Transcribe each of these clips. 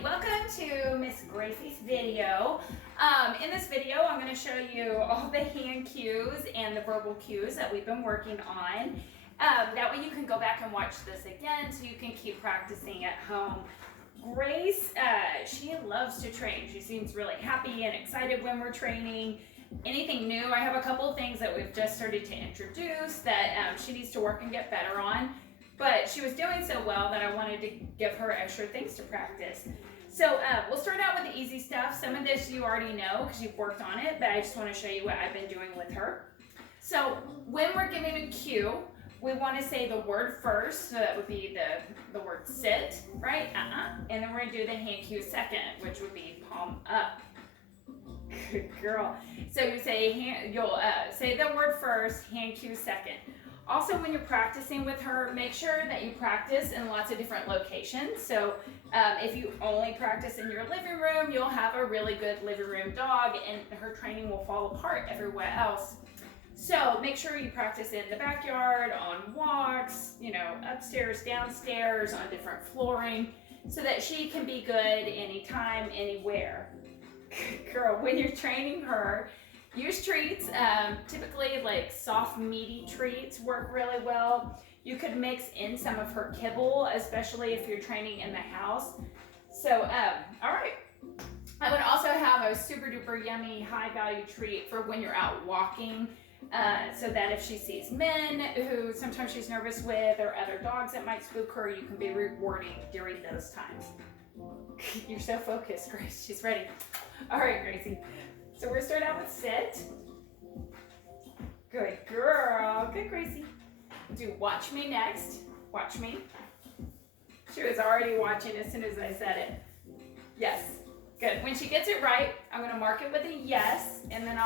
everybody, welcome to Miss Gracie's video. In this video, I'm going to show you all the hand cues and the verbal cues that we've been working on. That way you can go back and watch this again so you can keep practicing at home. Grace, she loves to train. She seems really happy and excited when we're training. Anything new, I have a couple of things that we've just started to introduce that she needs to work and get better on. But she was doing so well that I wanted to give her extra things to practice. So we'll start out with the easy stuff. Some of this you already know because you've worked on it, but I just want to show you what I've been doing with her. So when we're giving a cue, we want to say the word first. So that would be the word sit, right? And then we're going to do the hand cue second, which would be palm up. Good girl. So you say you'll say the word first, hand cue second. Also, when you're practicing with her, make sure that you practice in lots of different locations. So if you only practice in your living room, you'll have a really good living room dog and her training will fall apart everywhere else. So make sure you practice in the backyard, on walks, upstairs, downstairs, on different flooring, so that she can be good anytime, anywhere. Good girl, when you're training her, use treats. Typically like soft meaty treats work really well. You could mix in some of her kibble, especially if you're training in the house. So all right, I would also have a super duper yummy high value treat for when you're out walking, so that if she sees men who sometimes she's nervous with or other dogs that might spook her, you can be rewarding during those times. You're so focused, Grace. She's ready. All right, Gracie. So we're starting out with sit. Good girl. Good, Gracie. Do watch me next. Watch me. She was already watching as soon as I said it. Yes. Good. When she gets it right, I'm going to mark it with a yes, and then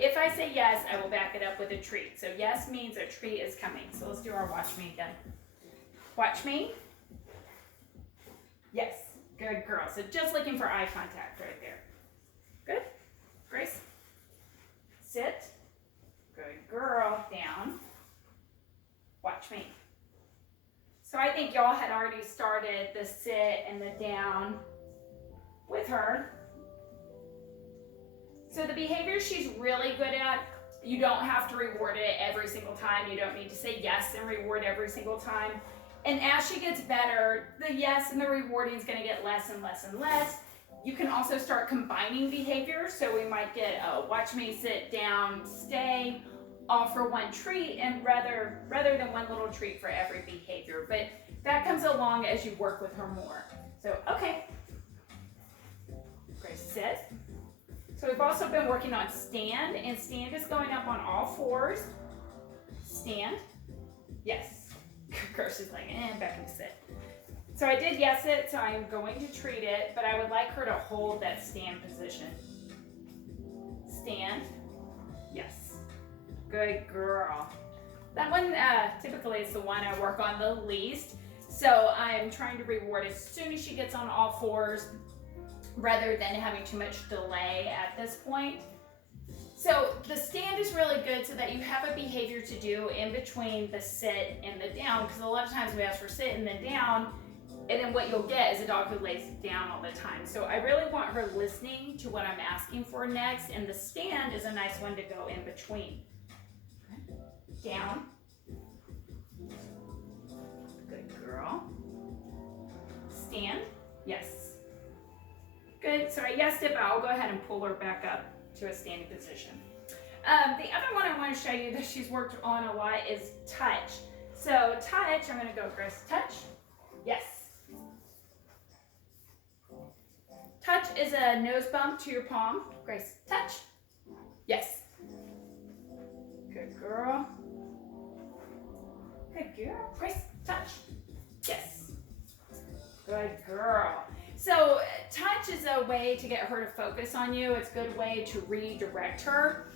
if I say yes, I will back it up with a treat. So yes means a treat is coming. So let's do our watch me again. Watch me. Yes. Good girl. So just looking for eye contact right there. Good. Grace. Sit. Good girl. Down. Watch me. So I think y'all had already started the sit and the down with her. So the behavior she's really good at, you don't have to reward it every single time. You don't need to say yes and reward every single time. And as she gets better, the yes and the rewarding is going to get less and less and less. You can also start combining behaviors. So we might get watch me, sit down, stay, offer one treat, and rather than one little treat for every behavior. But that comes along as you work with her more. So, okay. Grace, sit. So we've also been working on stand, and stand is going up on all fours. Stand. Yes. Grace is like, back into sit. So I did yes it, so I'm going to treat it, but I would like her to hold that stand position. Stand. Yes. Good girl. That one typically is the one I work on the least. So I'm trying to reward as soon as she gets on all fours rather than having too much delay at this point. So the stand is really good so that you have a behavior to do in between the sit and the down, because a lot of times we ask for sit and then down, and then what you'll get is a dog who lays down all the time. So I really want her listening to what I'm asking for next, and the stand is a nice one to go in between. Down. Good girl. Stand. Yes. Good. So I yesed it, but I'll go ahead and pull her back up to a standing position. The other one I want to show you that she's worked on a lot is touch. So touch, I'm going to go Grace, touch. Yes. Touch is a nose bump to your palm. Grace, touch. Yes. Good girl. Good girl. Grace, touch. Yes. Good girl. So touch is a way to get her to focus on you. It's a good way to redirect her.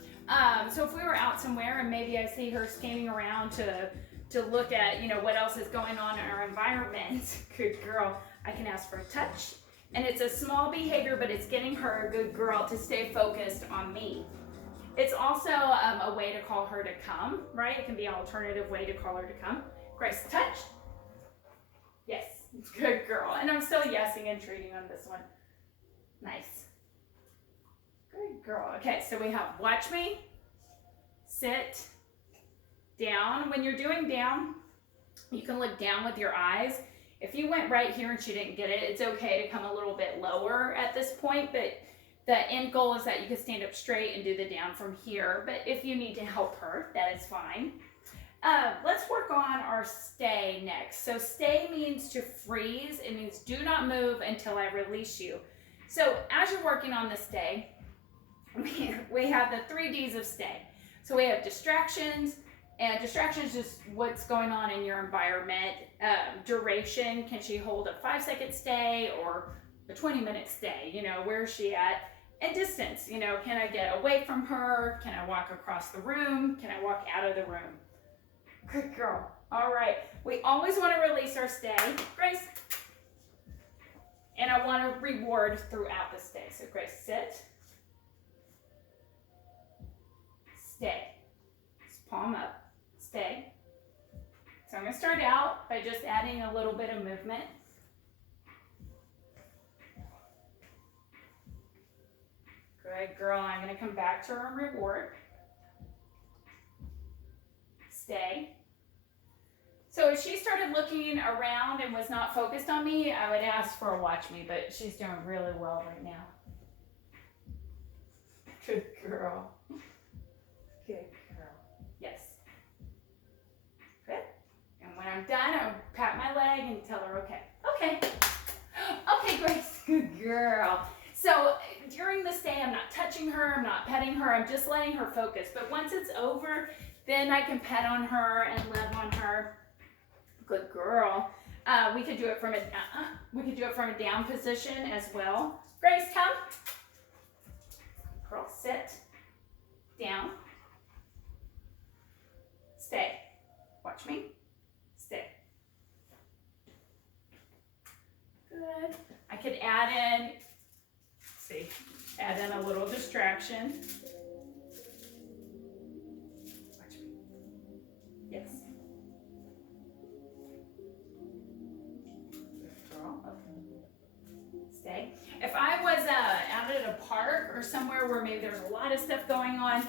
So if we were out somewhere and maybe I see her scanning around to look at, what else is going on in our environment, good girl, I can ask for a touch. And it's a small behavior, but it's getting her, good girl, to stay focused on me. It's also a way to call her to come, right? It can be an alternative way to call her to come. Grace, touch. Yes. Good girl. And I'm still yesing and treating on this one. Nice. Good girl. Okay, so we have watch me, sit, down. When you're doing down, you can look down with your eyes. If you went right here and she didn't get it, it's okay to come a little bit lower at this point, but the end goal is that you can stand up straight and do the down from here. But if you need to help her, that is fine. Let's work on our stay next. So stay means to freeze. It means do not move until I release you. So as you're working on the stay, we have the 3 Ds of stay. So we have distractions, and distraction is just what's going on in your environment. Duration, can she hold a 5-second stay or a 20-minute stay? You know, where is she at? And distance, you know, can I get away from her? Can I walk across the room? Can I walk out of the room? Good girl. All right. We always want to release our stay. Grace. And I want to reward throughout the stay. So Grace, sit. Stay. Just palm up. Stay. So I'm going to start out by just adding a little bit of movement. Good girl. I'm going to come back to her and reward. Stay. So if she started looking around and was not focused on me, I would ask for a watch me, but she's doing really well right now. Good girl. Good girl. Yes. Good. And when I'm done, I'll pat my leg and tell her, okay. Okay. Okay, Grace. Good girl. So during this day, I'm not touching her, I'm not petting her, I'm just letting her focus. But once it's over, then I can pet on her and love on her. Good girl. We could do it from a down position as well. Grace, come. Girl, sit. Down. Stay. Watch me. Stay. Good. I could add in a little distraction. Watch me. Yes. Stay. If I was out at a park or somewhere where maybe there's a lot of stuff going on,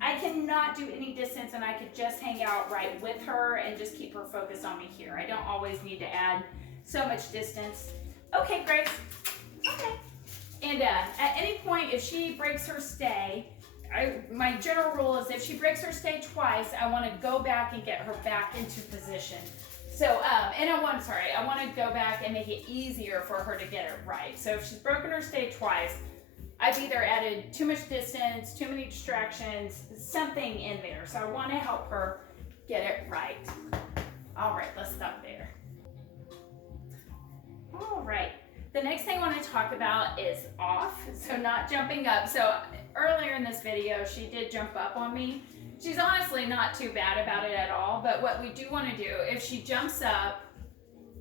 I cannot do any distance and I could just hang out right with her and just keep her focused on me here. I don't always need to add so much distance. Okay, Grace. Okay. And at any point, if she breaks her stay, my general rule is if she breaks her stay twice, I want to go back and get her back into position. So, I want to go back and make it easier for her to get it right. So if she's broken her stay twice, I've either added too much distance, too many distractions, something in there. So I want to help her get it right. All right, let's stop there. All right. The next thing I want to talk about is off, so not jumping up. So earlier in this video, she did jump up on me. She's honestly not too bad about it at all, but what we do want to do, if she jumps up,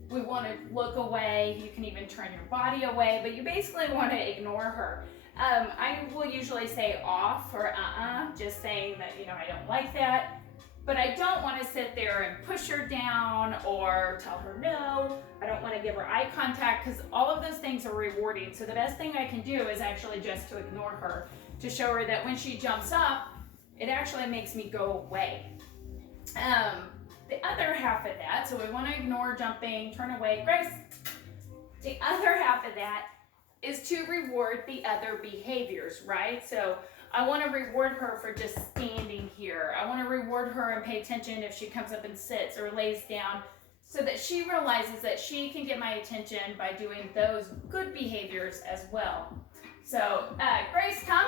we want to look away. You can even turn your body away, but you basically want to ignore her. I will usually say off or just saying that, you know, I don't like that. But I don't want to sit there and push her down or tell her no. I don't want to give her eye contact because all of those things are rewarding. So the best thing I can do is actually just to ignore her, to show her that when she jumps up, it actually makes me go away. The other half of that, so we want to ignore jumping, turn away. Grace. The other half of that is to reward the other behaviors, right? So I want to reward her for just standing here. I want to reward her and pay attention if she comes up and sits or lays down so that she realizes that she can get my attention by doing those good behaviors as well. So, Grace, come.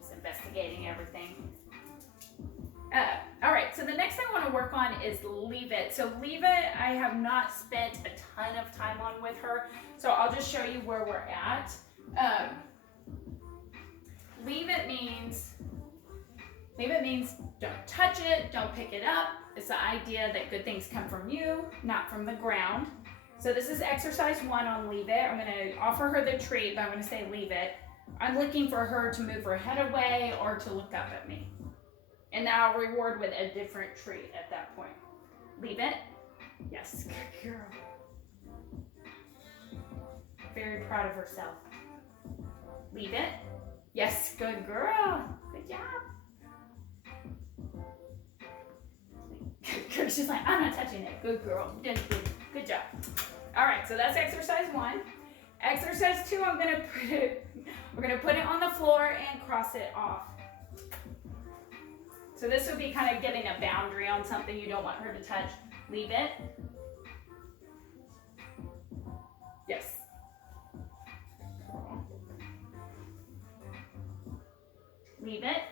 Just investigating everything. All right, so the next thing I want to work on is leave it. So leave it, I have not spent a ton of time on with her, so I'll just show you where we're at. Leave it means don't touch it, don't pick it up. It's the idea that good things come from you, not from the ground. So this is exercise 1 on leave it. I'm going to offer her the treat, but I'm going to say leave it. I'm looking for her to move her head away or to look up at me. And now I'll reward with a different treat at that point. Leave it. Yes, good girl. Very proud of herself. Leave it. Yes, good girl. Good job. She's like, I'm not touching it. Good girl. Good job. All right, so that's exercise 1. Exercise 2, we're gonna put it on the floor and cross it off. So this would be kind of getting a boundary on something you don't want her to touch. Leave it. Yes. Leave it.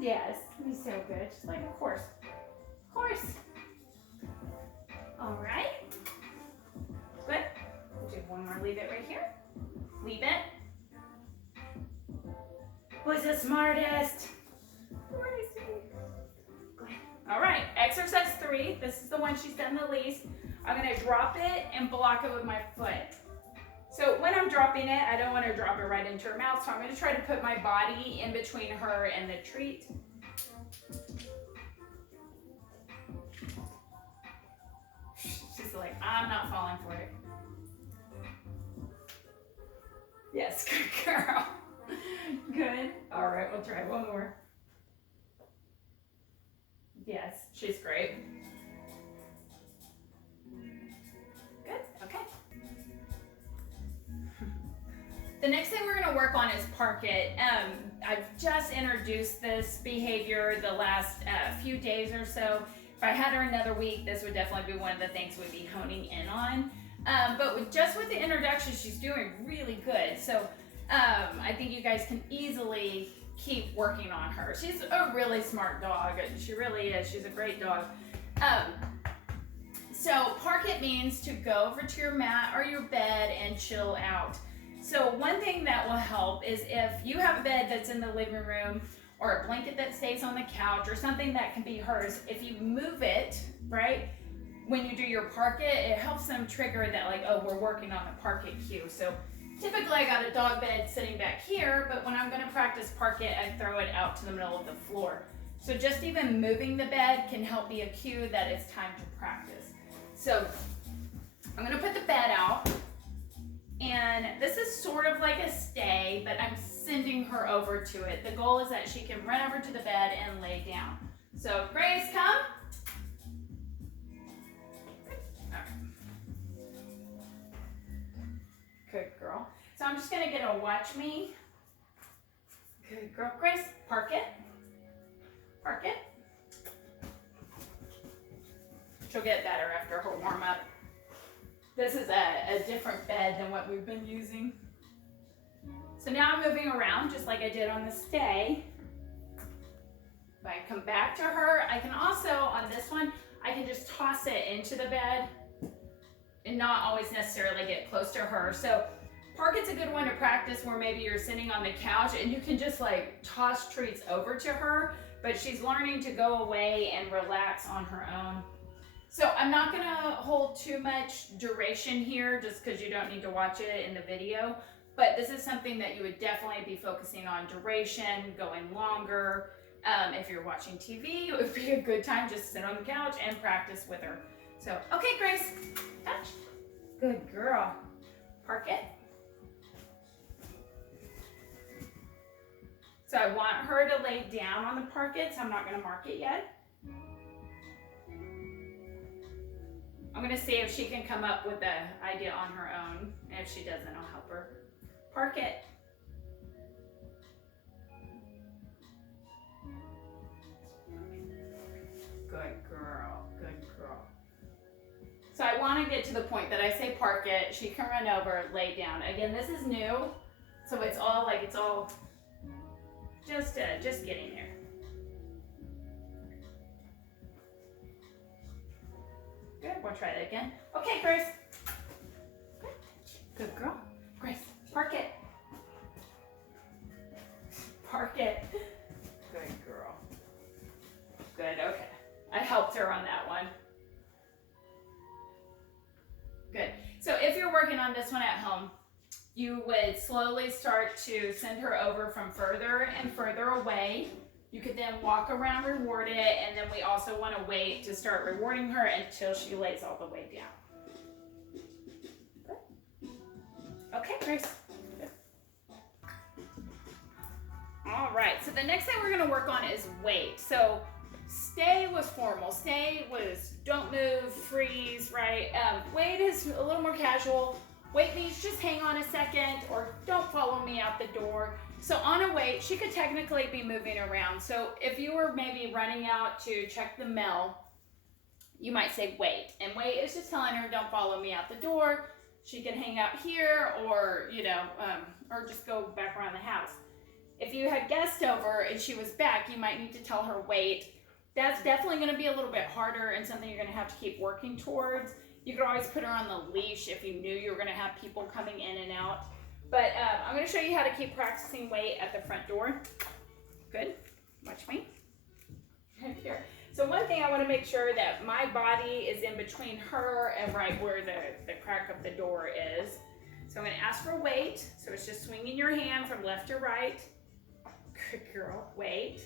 Yes, he's so good. Just like, of course. Of course. All right. Good. We'll do one more. Leave it right here. Leave it. Who's the smartest? Where is he? Good. All right. Exercise 3. This is the one she's done the least. I'm going to drop it and block it with my foot. So when I'm dropping it, I don't want to drop it right into her mouth, so I'm going to try to put my body in between her and the treat. She's like, I'm not falling for it. Yes, good girl. Good. All right, we'll try one more. Yes, she's great. Good, okay. The next thing we're going to work on is park it. I've just introduced this behavior the last few days or so. If I had her another week, this would definitely be one of the things we'd be honing in on. But just with the introduction, she's doing really good. So I think you guys can easily keep working on her. She's a really smart dog. She really is. She's a great dog. So park it means to go over to your mat or your bed and chill out. So one thing that will help is if you have a bed that's in the living room or a blanket that stays on the couch or something that can be hers, if you move it, right, when you do your park it helps them trigger that, like, oh, we're working on the park it cue. So typically I got a dog bed sitting back here, but when I'm gonna practice park it, I throw it out to the middle of the floor. So just even moving the bed can help be a cue that it's time to practice. So I'm gonna put the bed out. And this is sort of like a stay, but I'm sending her over to it. The goal is that she can run over to the bed and lay down. So Grace, come. Good girl. So I'm just gonna get a watch me. Good girl. Grace, park it. Park it. She'll get better after her warm up. This is a different bed than what we've been using. So now I'm moving around just like I did on the stay. If I come back to her, I can also, on this one, I can just toss it into the bed and not always necessarily get close to her. So park it's a good one to practice where maybe you're sitting on the couch and you can just like toss treats over to her, but she's learning to go away and relax on her own. So I'm not gonna hold too much duration here just because you don't need to watch it in the video, but this is something that you would definitely be focusing on duration, going longer. If you're watching TV, it would be a good time just to sit on the couch and practice with her. So, okay, Grace, touch. Good girl. Park it. So I want her to lay down on the park it, so I'm not gonna mark it yet. I'm gonna see if she can come up with the idea on her own. And if she doesn't, I'll help her. Park it. Good girl, good girl. So I wanna get to the point that I say park it, she can run over, lay down. Again, this is new, so it's all just getting there. Good, we'll try that again. Okay, Grace. Good. Good girl. Grace, park it. Park it. Good girl. Good, okay. I helped her on that one. Good. So if you're working on this one at home, you would slowly start to send her over from further and further away You could then walk around, reward it, and then we also want to wait to start rewarding her until she lays all the way down. Okay, Grace. Good. All right, so the next thing we're going to work on is wait. So stay was formal. Stay was don't move, freeze, right? Wait is a little more casual. Wait means just hang on a second or don't follow me out the door. So on a wait, she could technically be moving around. So if you were maybe running out to check the mail, you might say wait. And wait is just telling her don't follow me out the door. She can hang out here or, you know, or just go back around the house. If you had guests over and she was back, you might need to tell her wait. That's definitely going to be a little bit harder and something you're going to have to keep working towards. You could always put her on the leash if you knew you were going to have people coming in and out. But I'm going to show you how to keep practicing wait at the front door. Good. Watch me. Right here. So one thing I want to make sure that my body is in between her and right where the crack of the door is. So I'm going to ask for wait. So it's just swinging your hand from left to right. Good girl. Wait.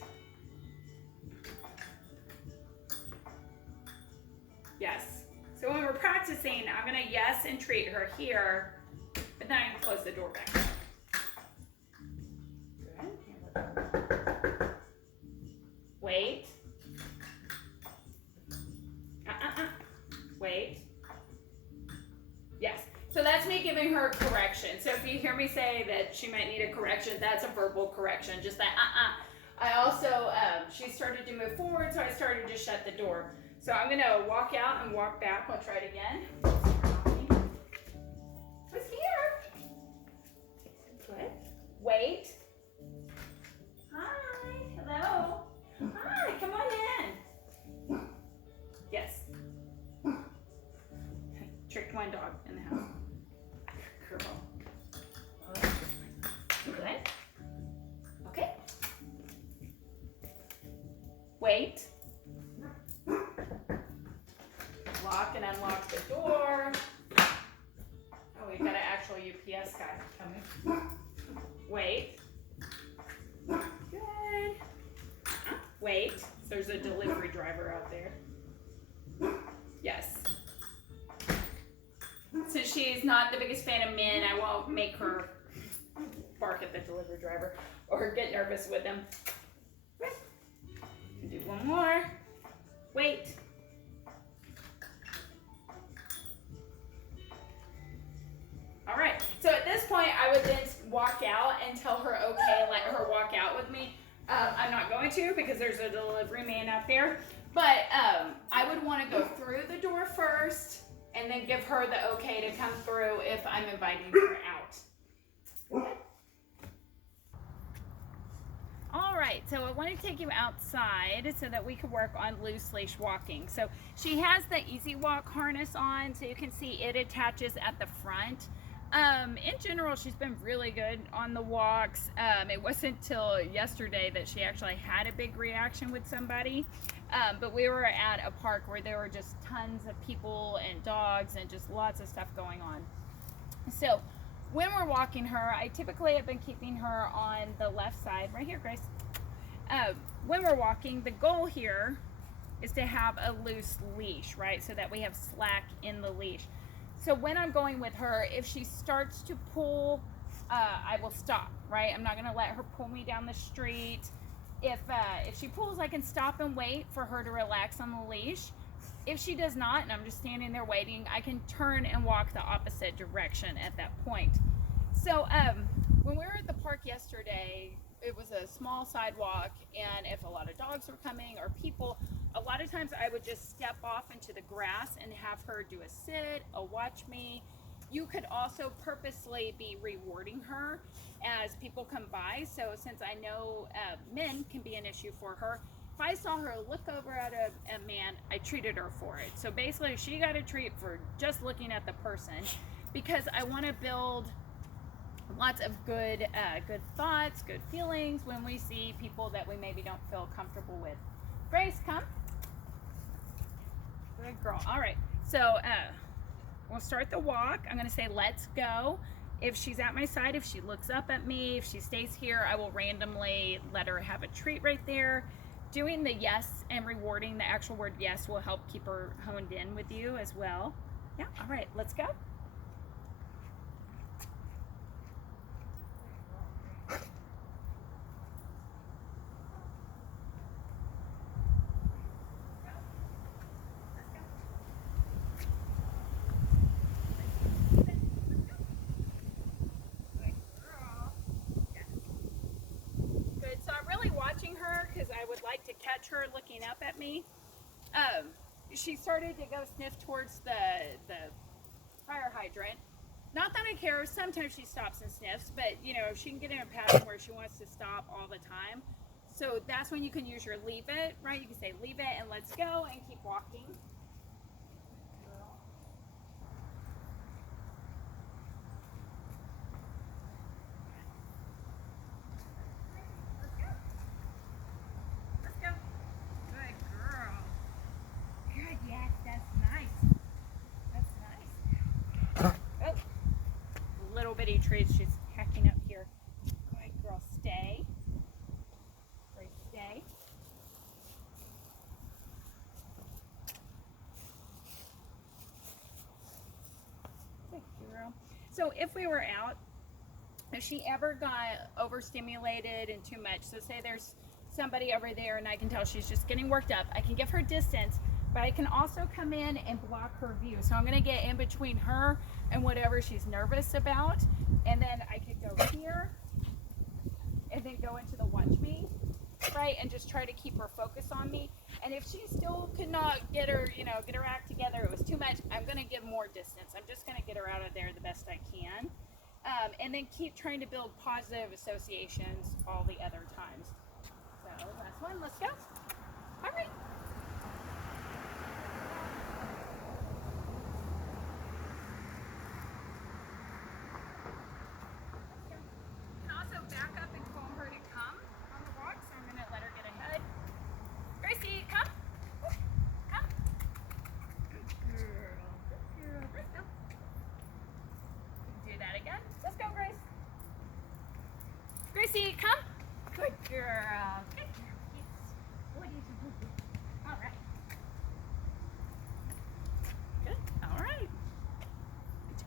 Yes. So when we're practicing, I'm going to yes and treat her here. But then I can close the door back up. Good. Wait. Wait. Yes. So that's me giving her correction. So if you hear me say that she might need a correction, that's a verbal correction. Just that I also, she started to move forward, so I started to shut the door. So I'm going to walk out and walk back. I'll try it again. Who's here? Good. Wait. Hi. Hello. Hi. Come on in. Yes. Tricked one dog in the house. Girl. Good. Okay. Wait. Lock and unlock the door. Oh, we've got an actual UPS guy coming. Wait. Good. Wait. There's a delivery driver out there. Yes. Since she's not the biggest fan of men, I won't make her bark at the delivery driver or get nervous with him. Do one more. Wait. All right, so at this point, I would then walk out and tell her okay and let her walk out with me. I'm not going to because there's a delivery man out there, but I would want to go through the door first and then give her the okay to come through if I'm inviting her out. All right, so I want to take you outside so that we can work on loose leash walking. So she has the Easy Walk harness on, so you can see it attaches at the front. In general, she's been really good on the walks. It wasn't until yesterday that she actually had a big reaction with somebody. But we were at a park where there were just tons of people and dogs and just lots of stuff going on. So when we're walking her, I typically have been keeping her on the left side. Right here, Grace. When we're walking, the goal here is to have a loose leash, right? So that we have slack in the leash. So when I'm going with her, if she starts to pull, I will stop, right? I'm not going to let her pull me down the street. If she pulls, I can stop and wait for her to relax on the leash. If she does not, and I'm just standing there waiting, I can turn and walk the opposite direction at that point. So when we were at the park yesterday, it was a small sidewalk, and if a lot of dogs were coming or people, a lot of times I would just step off into the grass and have her do a sit, a watch me. You could also purposely be rewarding her as people come by. So since I know men can be an issue for her, if I saw her look over at a man, I treated her for it. So basically she got a treat for just looking at the person, because I want to build lots of good thoughts, good feelings when we see people that we maybe don't feel comfortable with. Grace, come. Good girl. All right, so we'll start the walk. I'm going to say let's go. If she's at my side, if she looks up at me, if she stays here, I will randomly let her have a treat right there. Doing the yes and rewarding the actual word yes will help keep her honed in with you as well. Yeah, all right, let's go. Good, so I'm really watching her because I would like to catch her looking up at me. She started to go sniff towards the fire hydrant. Not that I care, sometimes she stops and sniffs, but you know, she can get in a pattern where she wants to stop all the time. So that's when you can use your leave it, right? You can say leave it and let's go and keep walking. Let's go. Good girl. Good, yes, that's nice. That's nice. Oh, little bitty trees, she's hacking up here. Good girl, stay. Great, stay. Good girl. So if we were out, if she ever got overstimulated and too much, so say there's somebody over there and I can tell she's just getting worked up, I can give her distance, but I can also come in and block her view. So I'm gonna get in between her and whatever she's nervous about, and then I could go here and then go into the watch me, right, and just try to keep her focus on me. And if she still could not get her, you know, get her act together, it was too much, I'm gonna give more distance. I'm just gonna get her out of there the best I can. And then keep trying to build positive associations all the other times. So last one, let's go. All right. You can also back up and call her to come on the walk, so I'm gonna let her get ahead. Gracie, come. Come. Good girl. Good girl. Let's go. Do that again. Let's go, Grace. Gracie, come. Good girl.